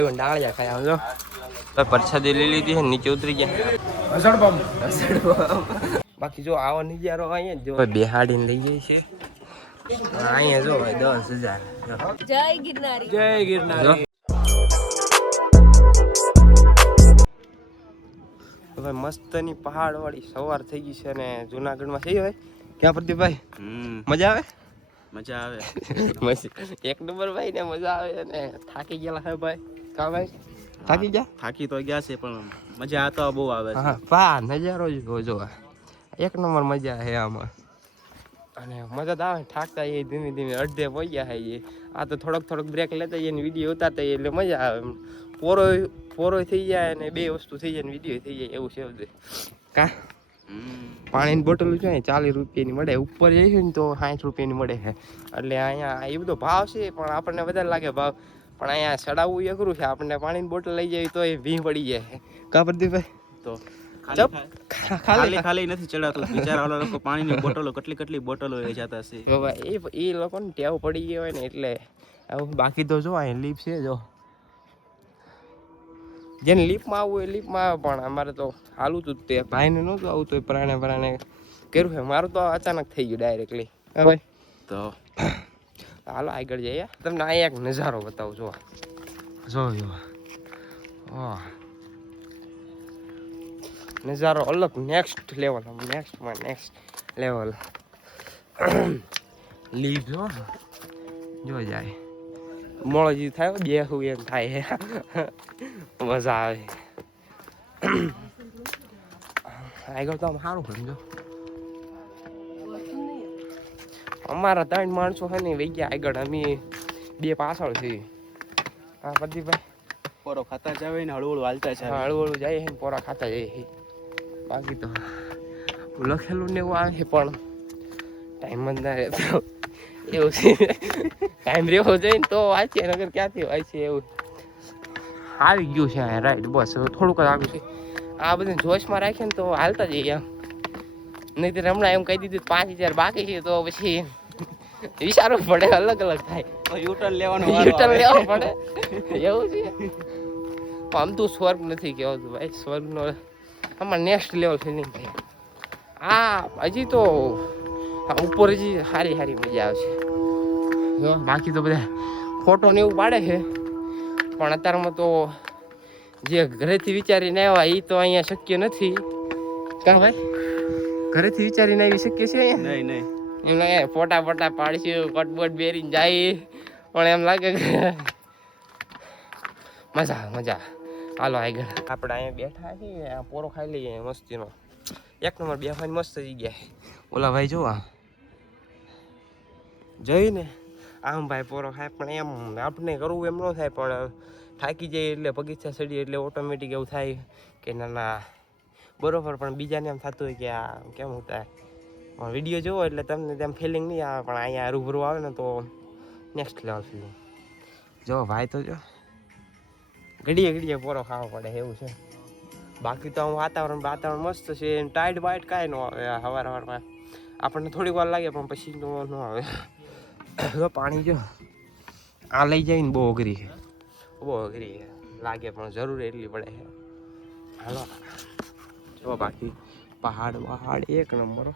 ડાળિયા ખાઈ આવજો પરસાદી લઈ લીધી છે નીચે ઉતરી ગયા બાકી જો આવો નજારો અહીંયા જો બેહાડીને લઈ જાય છે અહીંયા જો 10,000 જય ગિરનારી જય ગિરનારી હવે મસ્તની પહાડ વાળી સવાર થઈ ગઈ છે અને જુનાગઢમાં થઈ હોય ક્યાં પ્રદીપભાઈ મજા આવે મજા આવે એક નંબર ભાઈ ને મજા આવે અને થાકી ગયેલા હે ભાઈ કા ભાઈ થાકી ગયા થાકી તો ગયા છે પણ મજા તો બહુ આવે છે હા પા નજારો જો એક નંબર મજા છે આમાં અને મજા આવે થાકતા એ ધીમે ધીમે અડધે પહોંચ્યા છે આ તો થોડોક બ્રેક લેતા જઈએ વિડીયો ઉતારતા એટલે મજા આવે પોરો થઈ જાય અને બે વસ્તુ થઈ જાય વિડીયો થઈ જાય એવું છે બધું કા પાણીની બોટલ છે 40 રૂપિયાની મળે ઉપર જઈશું ને તો 60 રૂપિયાની મળે છે એટલે અહીંયા એ બધો ભાવ છે પણ આપણને વધારે લાગે ભાવ પણ અહીંયા ચડાવવું અઘરું છે આપણને પાણીની બોટલ લઈ જાય તો એ ભી પડી જાય કા પ્રદીપભાઈ તો ખાલી નથી ચડાતું બિચારા ઓલા લોકો પાણીની બોટલો કેટલી બોટલો લઈ જતા છે એ લોકોને ટેવ પડી ગઈ હોય ને એટલે આવું બાકી તો જો અહીં લીપ છે જો જેને લીપમાં આવવું હોય લીપમાં આવે પણ અમારે તો હાલું તું તે ભાઈને નહોતું આવું તો પરાણે કર્યું છે મારું તો અચાનક થઈ ગયું ડાયરેક્ટલી હવે તો હાલો આગળ જઈએ તમને અહીંયા એક નજારો બતાવું જો નજારો અલગ નેક્સ્ટ લેવલ લીપ જો જાય મોળજી થાય બેહું એમ થાય મજા આવે આગળ તો આમ સારું સમજો અમારા 3 માણસો છે ને વહી ગયા આગળ અમે 2 પાછળ છીએ હા પ્રદીપભાઈ પોરો ખાતા જાવે ને હળવું હાલતા છે હળવું જાય છે ને પોરા ખાતા જાય છે બાકી તો લખેલું ને એવું આવે પણ ટાઈમ જ ના રહેતો એવું છે ટાઈમ રહેવો જોઈએ ને તો વાંચીએ નગર ક્યાંથી વાંચીએ એવું આવી ગયું છે રાઈટ બસ થોડુંક જ આવ્યું છે આ બધું જોશમાં રાખીએ ને તો હાલતા જઈએ આમ નહીં તો હમણાં એમ કહી દીધું 5,000 બાકી છે તો પછી વિચારવું પડે અલગ થાય યુટર્ન લેવો પડે એવું છે આમ તો સ્વર્ગ નથી કહેવાતું ભાઈ સ્વર્ગનો આમાં નેક્સ્ટ લેવલ ફિલિંગ થાય આ હજી તો ઉપર હજી સારી મજા આવશે બાકી તો બધા ફોટો ને એવું પાડે છે પણ અત્યારમાં તો જે ઘરેથી વિચારીને આવ્યા એ તો અહીંયા શક્ય નથી કા ભાઈ ઘરેથી વિચારીને આવી શક્ય છે અહીંયા નહીં એમ લાગે ફોટા પાડીશું કટબટ બેરીને જાય પણ એમ લાગે કે મજા હાલો આગળ આપણે અહીંયા બેઠા છીએ આ પોરો ખાઈ લઈએ મસ્તીનો એક નંબર બેફાની મસ્ત જગ્યા ઓલા ભાઈ જો આ જોઈને આમ ભાઈ પોરો ખાય પણ એમ આપણે કરવું એમ ન થાય પણ થાકી જાય એટલે બગીચા ચડીએ એટલે ઓટોમેટિક એવું થાય કે ના બરોબર પણ બીજાને એમ થતું હોય કે આ કેમ થાય પણ વિડીયો જોવો એટલે તમને તેમ ફિલિંગ નહીં આવે પણ અહીંયા રૂબરૂ આવે ને તો નેક્સ્ટ લેવલ ફિલિંગ જો ભાઈ તો જો ઘડીએ પોરો ખાવો પડે એવું છે બાકી તો વાતાવરણ મસ્ત છે ટાઈડ બાઈટ કાંઈ ન આવે સવારમાં આપણને થોડીક વાર લાગે પણ પછી ન આવે જો પાણી જો આ લઈ જાય ને બહુ અઘરી છે લાગે પણ જરૂર એટલી પડે છે હાલો જો બાકી પહાડ એક નંબર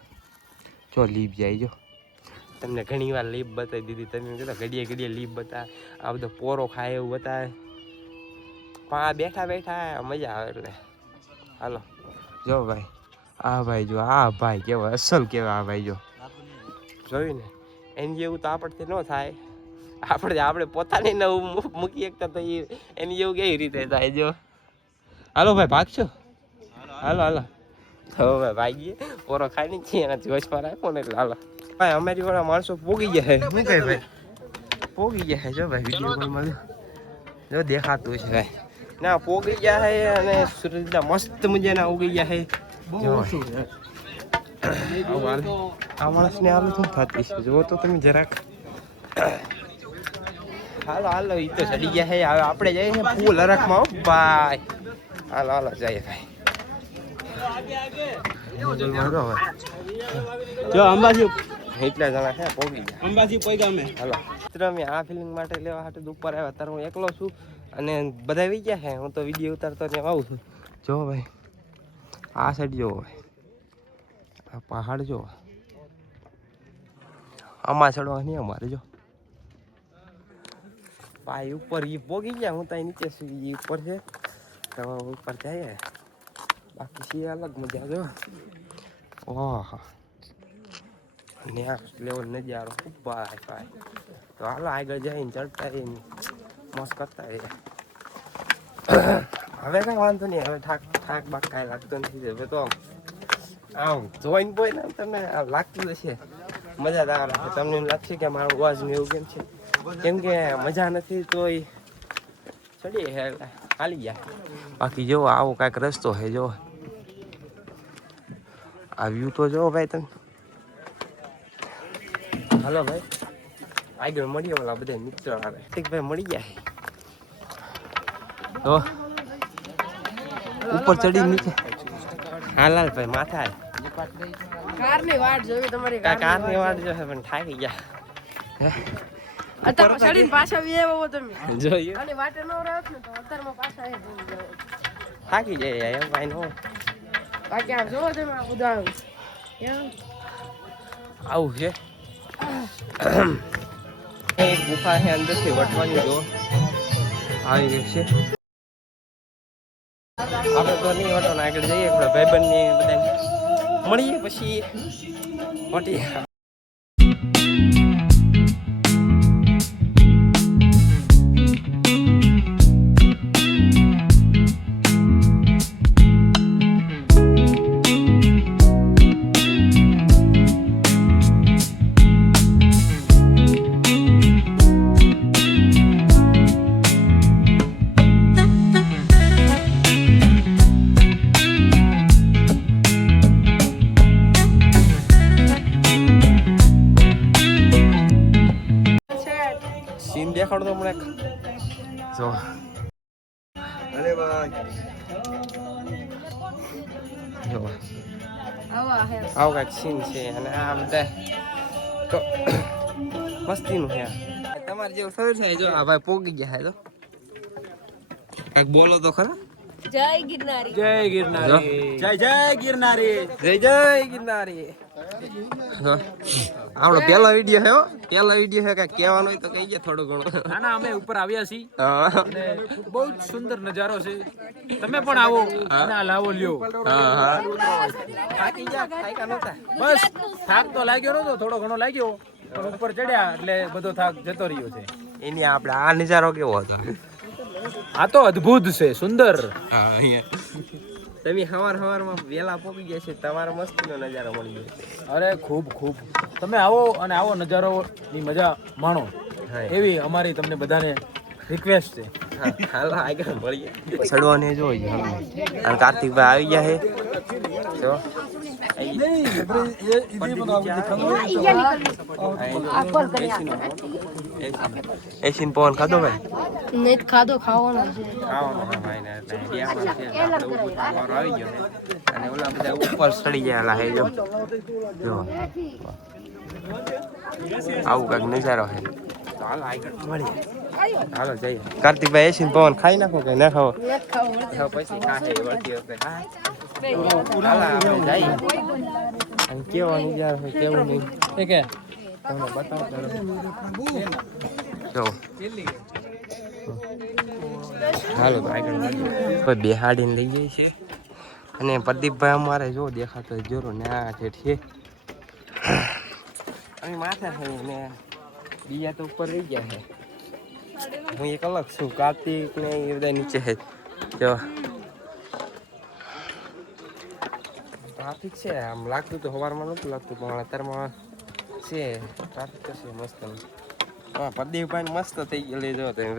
જો લીપ જાય જો તમને ઘણી વાર લીપ બતાવી દીધી તમે કીધા ઘડીએ લીપ બતાવે આ બધો પોરો ખાય એવું બતાવે પણ આ બેઠા મજા આવે એટલે હાલો જો ભાઈ આ ભાઈ જો આ ભાઈ કેવા અસલ કેવા આ ભાઈ જો જોયું ને એની જેવું તો આપણથી ન થાય આપણે પોતાને ન મૂકી શકતા તો એની જેવું કેવી રીતે થાય જો હાલો ભાઈ ભાગશો હાલો તો ભાઈ ભાગીએ પોરો ખાઈ નહીં છીએ એનાથી વચમાં રાખો ને એટલે હાલો ભાઈ અમારી વાળા માણસો પોગી ગયા છે શું કહે ભાઈ પોગી ગયા છે જો ભાઈ વિડીયો કોલમાં જો દેખાતું છે ભાઈ ના પોગી ગયા છે અને સૂરજના મસ્ત મજાના ઉગી ગયા છે આ માણસને હાલ શું થતી છે જુઓ તો તમે જરાક હાલો એ તો ચડી ગયા છે હવે આપણે જઈએ છીએ ફૂલ હરખમાં ભાઈ હાલો જઈએ ભાઈ જો અંબાજી એટલા જણા છે પોગી ગયા અંબાજી પોગ્યા અમે હાલો મિત્ર અમે આ ફિલિંગ માટે લેવા હાટુ ઉપર આવ્યા ત્યારે હું એકલો છું અને બધા આવી ગયા છે. હું તો વિડીયો ઉતારતો ને આવું છું. જો ભાઈ આ સાઈડ જો ભાઈ આ પહાડ જો આમાં ચડવા નહીં અમારે જો ભાઈ ઉપર એ પોગી ગયા. હું ત્યાં નીચે સુધી ઉપર છે તો ઉપર જઈએ. બાકી છે અલગ મજા જો. ઓહ ને લેવલ નજારો ખૂબ ભાઈ ભાઈ. તો હાલો આગળ જઈને ચડતા રહીને મસ્ત કરતા રહીએ. હવે કઈ વાંધો નહીં. હવે થાક બાક કાંઈ લાગતો નથી. હવે તો આમ જોઈને બોઈને તમને લાગતું હશે મજા જ આવે. તમને એમ લાગશે કે મારો અવાજ ને એવું કેમ છે, કેમ કે મજા નથી તો ચડીએ હાલી ગયા. બાકી જો આવો કાંઈક રસ્તો છે. જો આ વ્યૂ તો જો ભાઈ તમે. હાલો ભાઈ આગળ મળીએ. ઓલા બધા મિત્રો આવે ભાઈ મળી ગયા તો ઉપર ચડી નીચે. હાલ ભાઈ માથા કારની વાટ જોવી તમારી. કારની વાટ જો પણ થાકી ગયા. અત્યારે ચડીને પાછા વી આવ્યો તમે જોઈએ અને વાટે ન રહ્યો ને તો અત્યારમાં પાછા આવી જાવ. થાકી જાય એમ ભાઈ નો. બાકી આમ જોવો તમે આ ઉદાહરણ આવું છે. એક ગુફા છે અંદરથી વટવાની જો આવી રહી છે. આપણે તો નહીં વટવાના આગળ જઈએ. આપણા ભાઈબંધની બધા મળીએ પછી વટીએ. સીન દેખાડો તો મને જો. અરે ભાઈ જો આવા હે આવું કાંઈક સીન છે. અને આ બધા તો મસ્તીનું છે. તમારે જેવું થયું છે જો આ ભાઈ પોગી ગયા છે. તો કાંઈક બોલો તો ખરા. જય ગિરનારી. જય ગિરનારી. જય જય ગિરનારી. જય જય ગિરનારી. આપણો પહેલો વિડીયો છે. પહેલો વિડીયો છે. કાંઈક કહેવાનું હોય તો કહી ગયા થોડું ઘણું. ના ના અમે ઉપર આવ્યા છીએ હા અને બહુ જ સુંદર નજારો છે. તમે પણ આવો અને આ લાવો લ્યો. હા થાકી ગયા. થાક્યા નહોતા. બસ થાક તો લાગ્યો નતો, થોડો ઘણો લાગ્યો પણ ઉપર ચડ્યા એટલે બધો થાક જતો રહ્યો છે. એની આપણે આ નજારો કેવો હતો. આ તો અદ્ભુત છે, સુંદર. તમે સવારમાં વેલા પોગી ગયા છે. તમારો મસ્તીનો નજારો મળી ગયો છે. અરે ખૂબ ખૂબ તમે આવો અને આવો નજારોની મજા માણો હા. એવી અમારી તમને બધાને રિક્વેસ્ટ છે. હાલો આગળ મળીએ. ચડવાને જોઈ અને કાર્તિકભાઈ આવી ગયા છે. જો એસીન પવન ખાધો ભાઈ. નહીં ખાધો ખાવાનો છે. ખાવાનો હા ભાઈ ને એટલે ઇન્ડિયામાં છે. આપણે ઉપર પાવર આવી ગયો છે અને ઓલા બધા ઉપર ચડી ગયેલા છે. જો આવું કાંઈક નજારો છે. તો હાલો આગળ મળીએ. હાલો જઈએ. કાર્તિકભાઈ એસીન પવન ખાઈ નાખો કે ના ખાવો. નથી ખાવું. તો પછી ખાશે વળતી વખતે હા. હાલો આપણે જઈએ. અને કેવો નજારો છે કેવું નહીં ઠીક હે. તમને બતાવો. જો હાલો તો આગળ મળીએ. બેહાડીને લઈ જાય છે અને પ્રદીપભાઈ અમારે જો દેખાતો જોરો ને આ છે અમે માથા છે ને બીજા તો ઉપર રહી ગયા છે. હું એક અલગ છું. કાર્તિક ને એ બધા નીચે છે. જો ટ્રાફિક છે. આમ લાગતું તો સવારમાં નહોતું લાગતું પણ અત્યારમાં છે ટ્રાફિક તો છે મસ્ત. હા પ્રદીપભાઈ મસ્ત થઈ ગયેલી જો તમે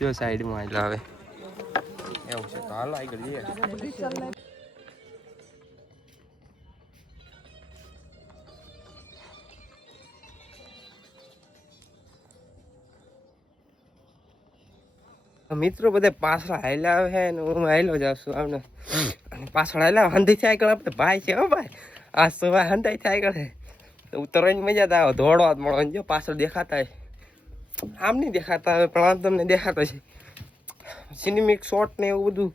જો સાઈડમાં એટલે હવે એવું છે. તો હાલો આગળ જઈએ. મિત્રો બધા પાછળ હાલ્યા આવે છે ને હું હાલ્યો જાઉં છું. આમને અને પાછળ હાલ્યા હંધાઈ થાય આગળ આપણે ભાઈ છે. હો ભાઈ આ સવાય હંધાઈ થાય આગળ તો ઉતરવાની મજા તો આવે. દોડવા જ મળવાની જો પાછળ દેખાતા હોય આમ નહીં દેખાતા હવે, પણ આમ તમને દેખાતા છે. સિનેમિક શોટ ને એવું બધું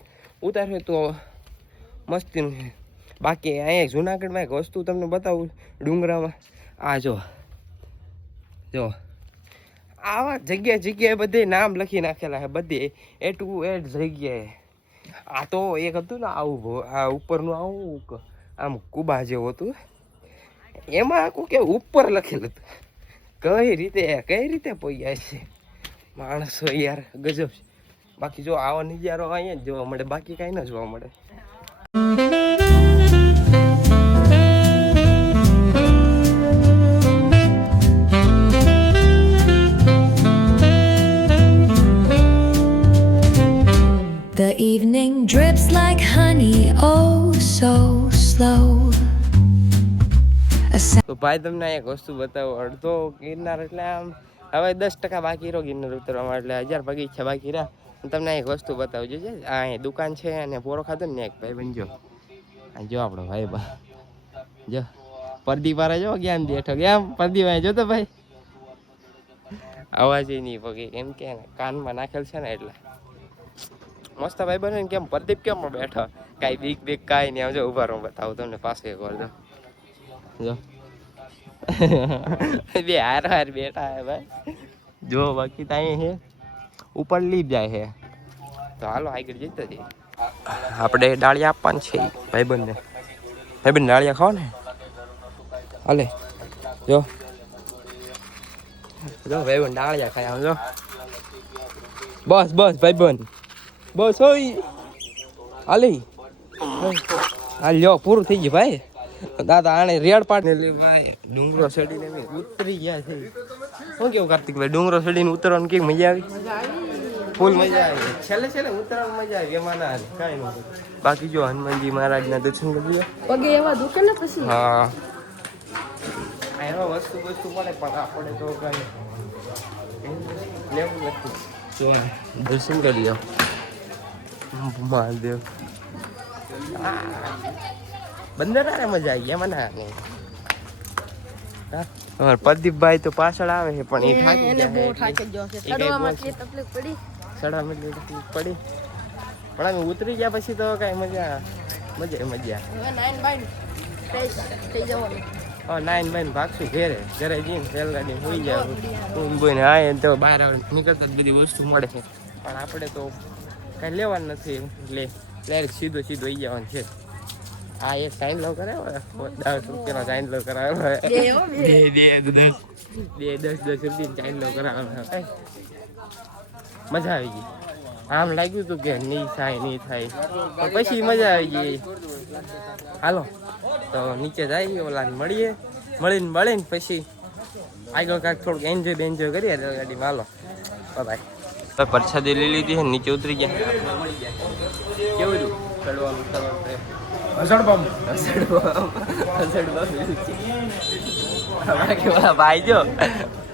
ઉતાર્યું તો મસ્તીનું છે. બાકી અહીંયા જુનાગઢમાં એક વસ્તુ તમને બતાવું, ડુંગરામાં આ જો આવા જગ્યાએ બધે નામ લખી નાખેલા છે, બધે એ ટુ એડ જગ્યાએ. આ તો એક હતું ને આવું, આ ઉપરનું આવું આમ કુબા જેવું હતું, એમાં આખું કે ઉપર લખેલું હતું. કઈ રીતે પહોંચ્યા છે માણસો યાર, ગજબ છે. બાકી જો આવો નજારો અહીંયા જ જોવા મળે, બાકી કાંઈ ન જોવા મળે. The evening drips like honey, oh so slow. તો ભાઈ તમને એક વસ્તુ બતાવો, અડધો ગિરનાર એટલે આમ હવે 10% બાકી રહ્યો ગિરનાર ઉતરવામાં, એટલે 1000 પગથિયા બાકી રહ્યા. તમને એક વસ્તુ બતાવજો છે, આ અહીં દુકાન છે અને પોરો ખાધો ને એક ભાઈ બનજો. જો આપણો ભાઈ જો પરદીપ વાળા જો કેમ બેઠો, કેમ પરદીપ જો તો ભાઈ અવાજ નહીં પગે, એમ કે કાનમાં નાખેલ છે ને એટલે મસ્ત ભાઈ બને ને. કેમ પ્રદીપ કેમ બેઠો, કાંઈ બીક કાંઈ નહીં. આવજો ઉભા રહો, બતાવું તમને પાસે એક વાર. જો બે હાર બેઠા હે ભાઈ જો. બાકી તો અહીં છે ઉપર લીપ જાય છે, તો હાલો આગળ જતા જઈએ. આપણે ડાળિયા આપવાની છે ભાઈબંધને. ભાઈબંધ ડાળિયા ખાઓ ને, હાલે જો ભાઈબંધ ડાળિયા ખાય. આમ જો બસ ભાઈબંધ બસ હોય હાલી હાલ લ્યો, પૂરું થઈ ગયું ભાઈ. દાદા આને રેડ પાડ ને ભાઈ ડુંગરો ચડીને ઉતરી ગયા છે. શું કેવું કાર્તિકભાઈ, ડુંગરો ચડીને ઉતરવાની કેવી મજા આવી? ફૂલ મજા આવી. છેલ્લે ઉતરવાની મજા આવી, એમાં ના કાંઈ ન. બાકી જો હનુમાનજી મહારાજના દર્શન કરી પગે એવા દુખે ને પછી. હા એમાં વસ્તુ મળે, પણ આપણે તો કઈ લેવું નથી. જો દર્શન કરી લો મહાદેવ. બંદર મજા આવી એમાં ના નહીં. પ્રદીપભાઈ તો પાછળ આવે છે, પણ એ થાકી ચડવામાં તકલીફ પડી, પણ અમે ઉતરી ગયા પછી તો કઈ મજા. નાઈન બાઈન ભાગશું ઘરે જઈને રેલગાડી હોઈ જાય. બોઈને આય તો બહાર નીકળતા જ બધી વસ્તુ મળે છે, પણ આપણે તો કઈ લેવાનું નથી, એટલે ડાયરેક્ટ સીધો આવી જવાનું છે. આ એક સાઈન લો કરે, 10 રૂપિયાનો સાઈન લો કરાવે, 10 રૂપિયા સાઈન લો કરાવે. મજા આવી ગઈ. આમ લાગ્યું હતું કે નહીં થાય, પણ પછી મજા આવી ગઈ. હાલો તો નીચે જઈએ, ઓલા મળીને પછી આગળ કાંઈક થોડુંક એન્જોય કરીએ રેલગાડીમાં. હાલો બાય. પ્રસાદી લઈ લીધી છે, નીચે ઉતરી ગયા. કેવું રહ્યું ચડવાનું ભાઈ?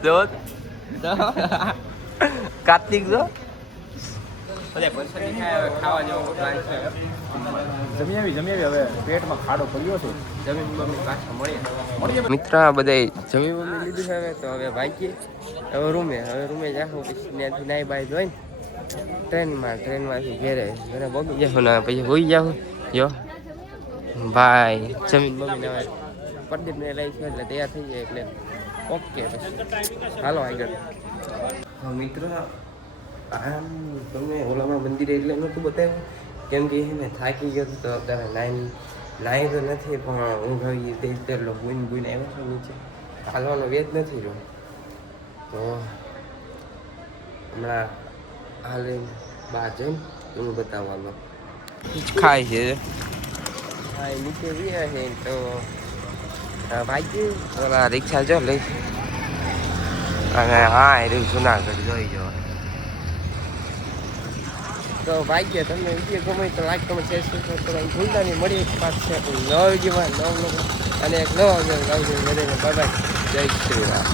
જો કાર્તિક જો ખાવા જવો પ્લાન છે. જમી આવી હવે પેટમાં ખાડો પડ્યો છે. જમીન મમ્મી પાછા મળીએ મિત્ર. બધા જમી મમ્મી લીધું છે હવે, તો હવે ભાગીએ હવે રૂમે જાઓ. પછી ત્યાંથી નાઈ બાઈ જોઈને ટ્રેનમાંથી ઘરે બગી જાઓ ને પછી હોઈ જાઓ. જો ભાઈ જમીન મમ્મીને હવે પ્રદીપને લઈ છે એટલે તૈયાર થઈ જાય, એટલે ઓકે. પછી હાલો આગળ. મિત્રો આમ તમને ઓલામાં મંદિરે એટલે નહોતું બતાવ્યું, કેમ કે એને થાકી ગયો તો અત્યારે નાઈ તો નથી, પણ ઊંઘ આવી તે એટલો બુઈને આવ્યો છે નીચે. હાલવાનો વેદ નથી રહ્યો, તો હમણાં હાલે બહાર જઈને હું બતાવવાનો ખાય છે. હા એ નીચે રહ્યા છે તો ભાઈ ઓલા રિક્ષા જો લઈ, અને હા એ રહ્યું જુનાગઢ જોઈ જાઓ. તો ભાગ્ય તમને વિડીયો ગમે તો લાઈક કમેન્ટ શેર સબસ્ક્રાઈબ કરવાનું ભૂલતા નહીં. મળીએ પાછા નવા વિડીયોમાં નવ લોકો અને એક નવા આવજો. બાય બાય, જય શ્રી રામ.